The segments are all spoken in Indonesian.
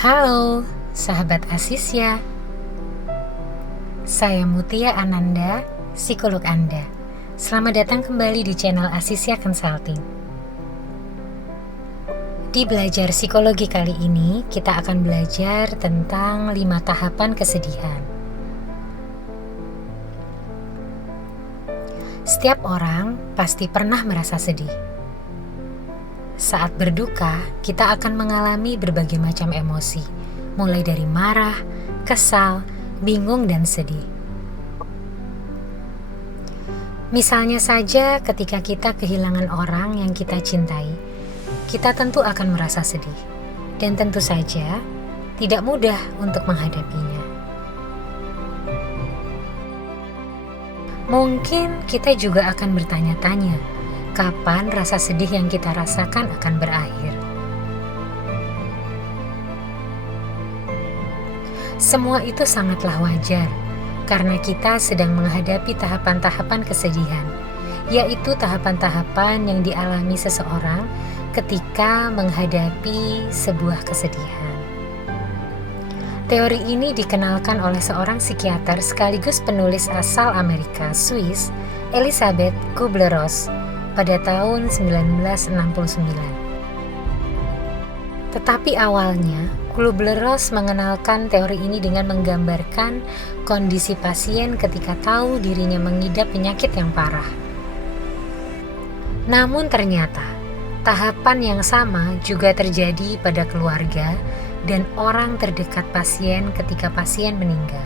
Halo, sahabat Asisya. Saya Mutia Ananda, psikolog Anda. Selamat datang kembali di channel Asisya Consulting. Di belajar psikologi kali ini, kita akan belajar tentang 5 tahapan kesedihan. Setiap orang pasti pernah merasa sedih. Saat berduka, kita akan mengalami berbagai macam emosi, mulai dari marah, kesal, bingung, dan sedih. Misalnya saja ketika kita kehilangan orang yang kita cintai, kita tentu akan merasa sedih, dan tentu saja tidak mudah untuk menghadapinya. Mungkin kita juga akan bertanya-tanya, kapan rasa sedih yang kita rasakan akan berakhir? Semua itu sangatlah wajar, karena kita sedang menghadapi tahapan-tahapan kesedihan, yaitu tahapan-tahapan yang dialami seseorang ketika menghadapi sebuah kesedihan. Teori ini dikenalkan oleh seorang psikiater sekaligus penulis asal Amerika, Swiss, Elisabeth Kubler-Ross, pada tahun 1969. Tetapi awalnya, Kubler-Ross mengenalkan teori ini dengan menggambarkan kondisi pasien ketika tahu dirinya mengidap penyakit yang parah. Namun ternyata, tahapan yang sama juga terjadi pada keluarga dan orang terdekat pasien ketika pasien meninggal.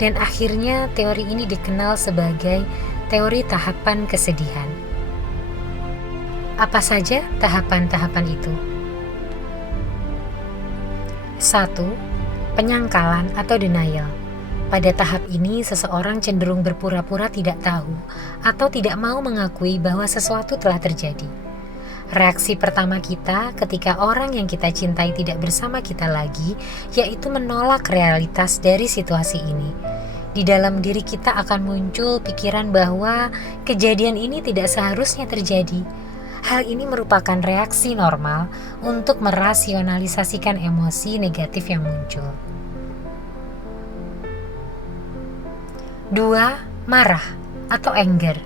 Dan akhirnya teori ini dikenal sebagai teori tahapan kesedihan. Apa saja tahapan-tahapan itu? 1. Penyangkalan atau denial. Pada tahap ini, seseorang cenderung berpura-pura tidak tahu atau tidak mau mengakui bahwa sesuatu telah terjadi. Reaksi pertama kita ketika orang yang kita cintai tidak bersama kita lagi, yaitu menolak realitas dari situasi ini. Di dalam diri kita akan muncul pikiran bahwa kejadian ini tidak seharusnya terjadi. Hal ini merupakan reaksi normal untuk merasionalisasikan emosi negatif yang muncul. 2. Marah atau anger.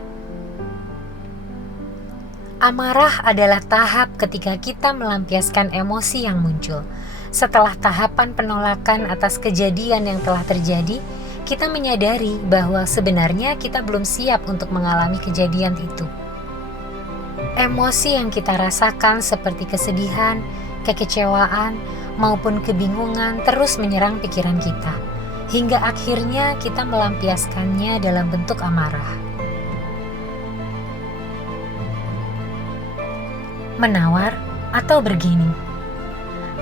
Amarah adalah tahap ketika kita melampiaskan emosi yang muncul. Setelah tahapan penolakan atas kejadian yang telah terjadi, kita menyadari bahwa sebenarnya kita belum siap untuk mengalami kejadian itu. Emosi yang kita rasakan seperti kesedihan, kekecewaan, maupun kebingungan terus menyerang pikiran kita, hingga akhirnya kita melampiaskannya dalam bentuk amarah. Menawar atau bergening.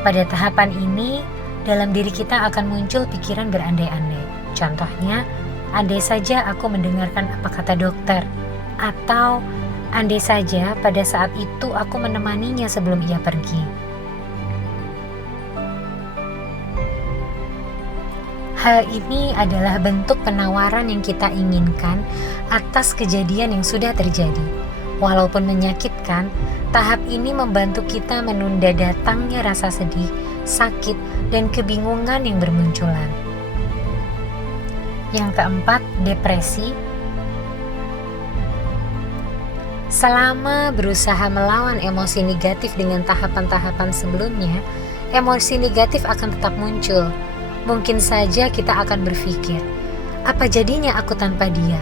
Pada tahapan ini, dalam diri kita akan muncul pikiran berandai-andai. Contohnya, andai saja aku mendengarkan apa kata dokter, atau andai saja pada saat itu aku menemaninya sebelum ia pergi. Hal ini adalah bentuk penawaran yang kita inginkan atas kejadian yang sudah terjadi. Walaupun menyakitkan, tahap ini membantu kita menunda datangnya rasa sedih, sakit, dan kebingungan yang bermunculan. Yang keempat, depresi. Selama berusaha melawan emosi negatif dengan tahapan-tahapan sebelumnya, emosi negatif akan tetap muncul. Mungkin saja kita akan berpikir, apa jadinya aku tanpa dia?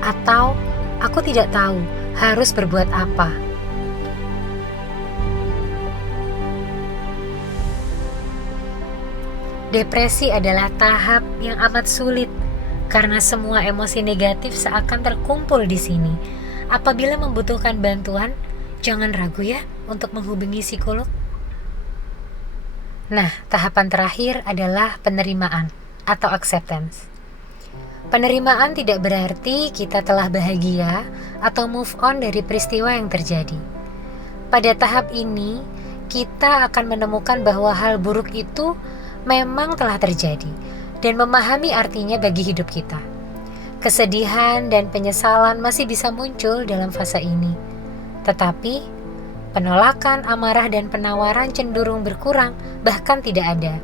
Atau, aku tidak tahu harus berbuat apa. Depresi adalah tahap yang amat sulit, karena semua emosi negatif seakan terkumpul di sini. Apabila membutuhkan bantuan, jangan ragu ya untuk menghubungi psikolog. Nah, tahapan terakhir adalah penerimaan atau acceptance. Penerimaan tidak berarti kita telah bahagia atau move on dari peristiwa yang terjadi. Pada tahap ini, kita akan menemukan bahwa hal buruk itu memang telah terjadi dan memahami artinya bagi hidup kita. Kesedihan dan penyesalan masih bisa muncul dalam fase ini. Tetapi, penolakan, amarah, dan penawaran cenderung berkurang, bahkan tidak ada.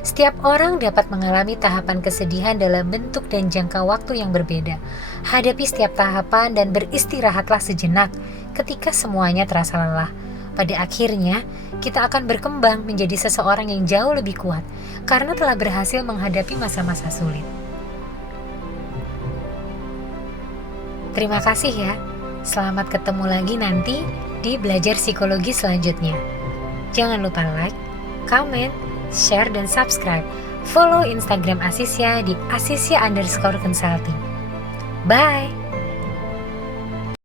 Setiap orang dapat mengalami tahapan kesedihan dalam bentuk dan jangka waktu yang berbeda. Hadapi setiap tahapan dan beristirahatlah sejenak ketika semuanya terasa lelah. Pada akhirnya, kita akan berkembang menjadi seseorang yang jauh lebih kuat karena telah berhasil menghadapi masa-masa sulit. Terima kasih ya. Selamat ketemu lagi nanti di belajar psikologi selanjutnya. Jangan lupa like, comment, share, dan subscribe. Follow Instagram Asisya di asisya_consulting. Bye!